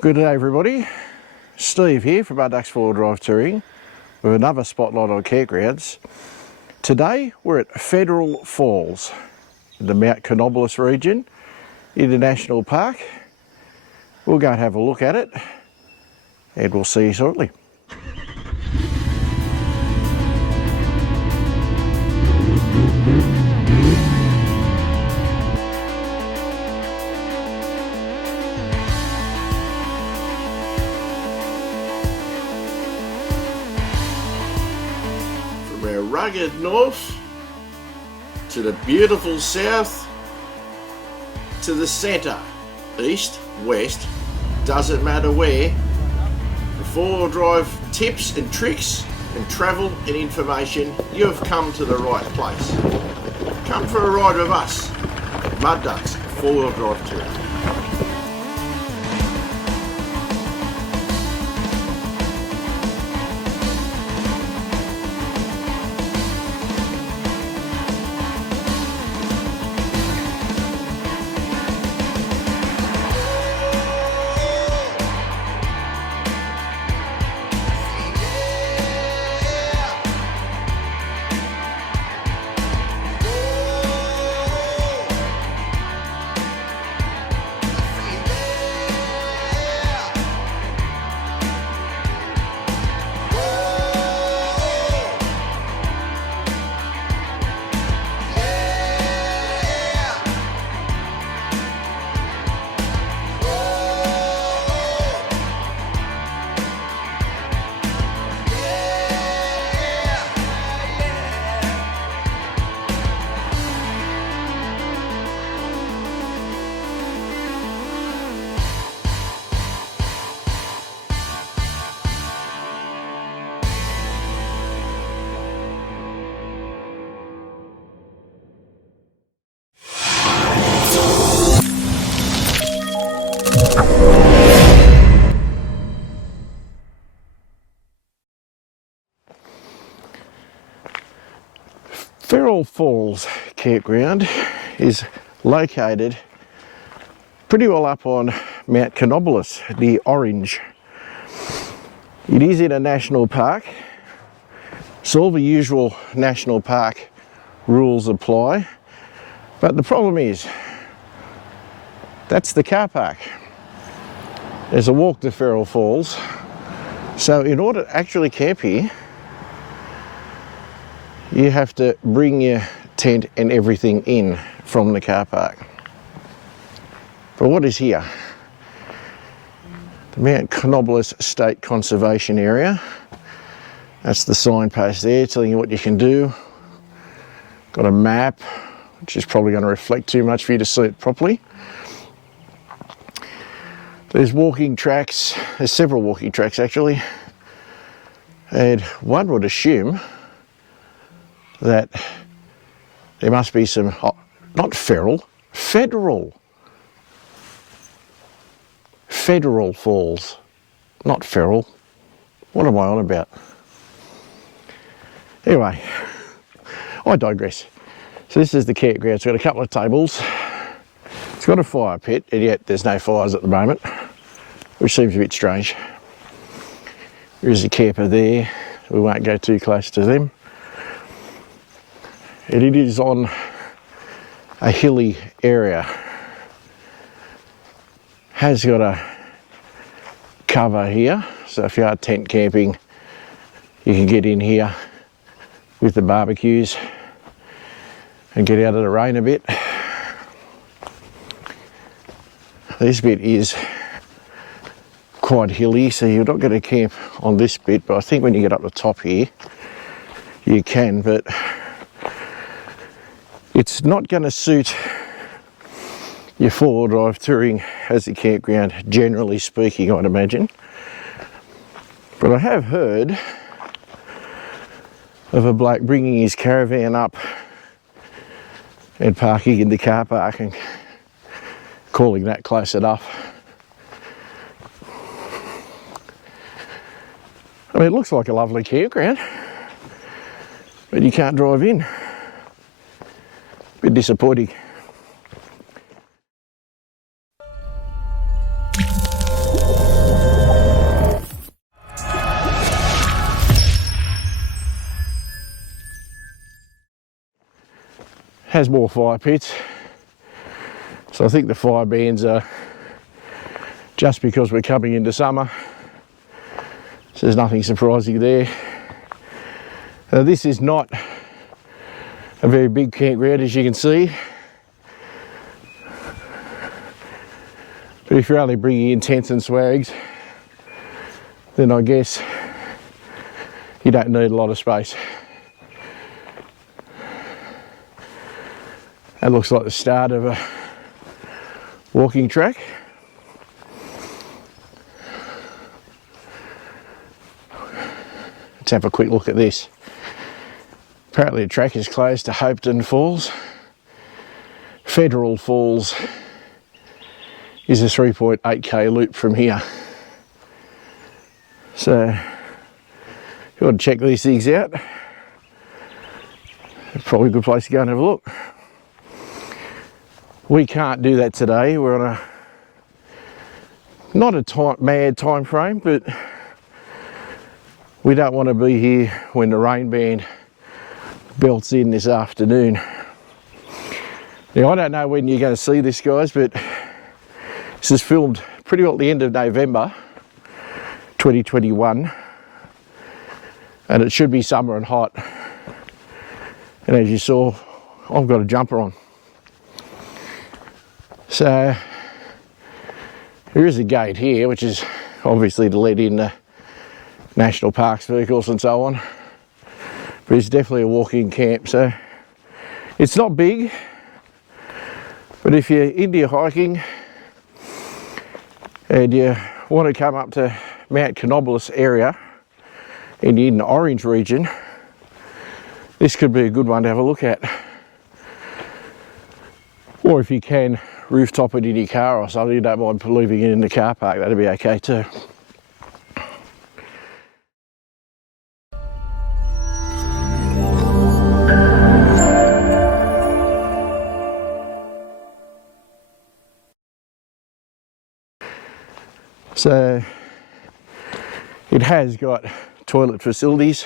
Good day everybody, Steve here from Ducks 4 Drive Touring with another spotlight on campgrounds. Today we're at Federal Falls in the Mt Canobolis region in the National Park. We'll go and have a look at it and we'll see you shortly. From our rugged north to the beautiful south to the centre, east, west, doesn't matter where. For four-wheel drive tips and tricks and travel and information, you've come to the right place. Come for a ride with us, Mud Ducks 4-wheel drive touring. Federal Falls Campground is located pretty well up on Mt Canobolis, near Orange. It is in a national park, so all the usual national park rules apply, but the problem is, that's the car park. There's a walk to Federal Falls, so in order to actually camp here, you have to bring your tent and everything in from the car park. But what is here? The Mt Canobolis State Conservation Area. That's the signpost there telling you what you can do. Got a map, which is probably going to reflect too much for you to see it properly. There's walking tracks, there's several walking tracks actually, and one would assume that there must be some, not feral, Federal Falls, not feral. What am I on about? Anyway, I digress. So this is the campground. It's got a couple of tables. It's got a fire pit, and yet there's no fires at the moment, which seems a bit strange. There is a camper there. We won't go too close to them. And it is on a hilly area. Has got a cover here, so if you are tent camping, you can get in here with the barbecues and get out of the rain a bit. This bit is quite hilly, so you're not going to camp on this bit, but I think when you get up the top here, you can, but it's not going to suit your four-wheel drive touring as a campground, generally speaking, I'd imagine. But I have heard of a bloke bringing his caravan up and parking in the car park and calling that close enough. I mean, it looks like a lovely campground. but you can't drive in. Bit disappointing. Has more fire pits, so I think the fire bans are just because we're coming into summer, so there's nothing surprising there. This is not a very big campground, as you can see, but if you're only bringing in tents and swags, then I guess you don't need a lot of space. That looks like the start of a walking track. Let's have a quick look at this. Apparently the track is closed to Hopeton Falls. Federal Falls is a 3.8k loop from here. So if you want to check these things out, it's probably a good place to go and have a look. We can't do that today. We're on not a mad time frame, but we don't want to be here when the rain band belts in this afternoon. Now I don't know when you're going to see this, guys, but this is filmed pretty well at the end of November 2021, and it should be summer and hot. And as you saw, I've got a jumper on. So there is a gate here, which is obviously to let in the national parks vehicles and so on, but it's definitely a walking camp. So it's not big, but if you're into your hiking and you want to come up to Mt Canobolis area and you're in the Orange region, this could be a good one to have a look at. Or if you can rooftop it in your car or something, you don't mind leaving it in the car park, that'd be okay too. So it has got toilet facilities,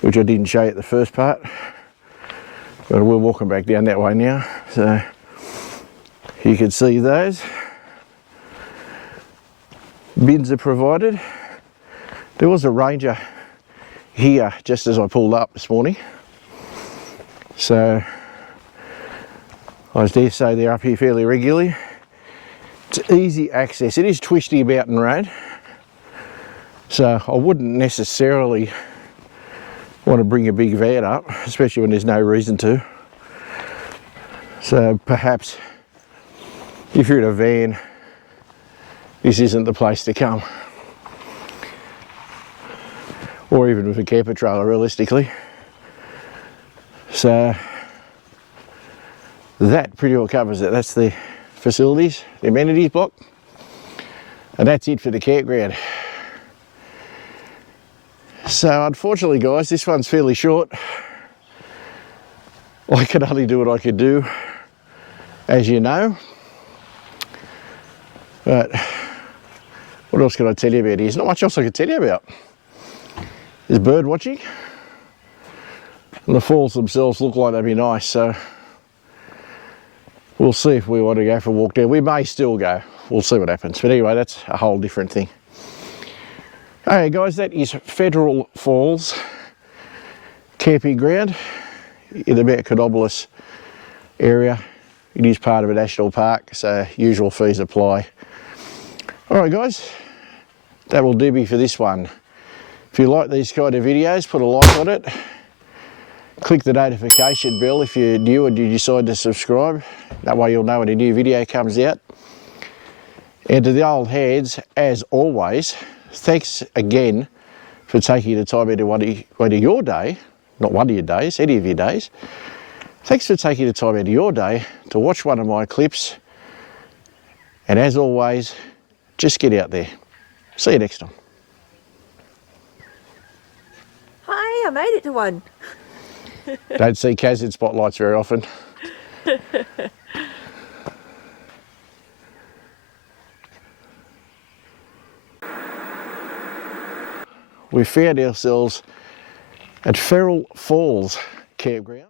which I didn't show you at the first part, but we're walking back down that way now, so you can see those. Bins are provided. There was a ranger here just as I pulled up this morning, so I dare say they're up here fairly regularly. It's easy access. It is twisty mountain road, so I wouldn't necessarily want to bring a big van up, especially when there's no reason to. So perhaps if you're in a van, this isn't the place to come. Or even with a camper trailer, realistically. So that pretty well covers it. That's the facilities, the amenities block, and that's it for the campground. So unfortunately, guys, this one's fairly short. I can only do what I could do, as you know. But what else can I tell you about here? There's not much else I can tell you about. There's bird watching, and the falls themselves look like they'd be nice, so we'll see if we want to go for a walk there. We may still go. We'll see what happens. But anyway, that's a whole different thing. Okay, guys, that is Federal Falls Camping Ground in the Mt Canobolis area. It is part of a national park, so usual fees apply. Alright guys, that will do me for this one. If you like these kind of videos, put a like on it. Click the notification bell if you're new and you decide to subscribe. That way you'll know when a new video comes out. And to the old hands, as always, thanks again for taking the time into one of your day, not one of your days, any of your days. Thanks for taking the time into your day to watch one of my clips. And as always, just get out there. See you next time. Hi, I made it to one. Don't see Kaz in spotlights very often. We found ourselves at Federal Falls Campground.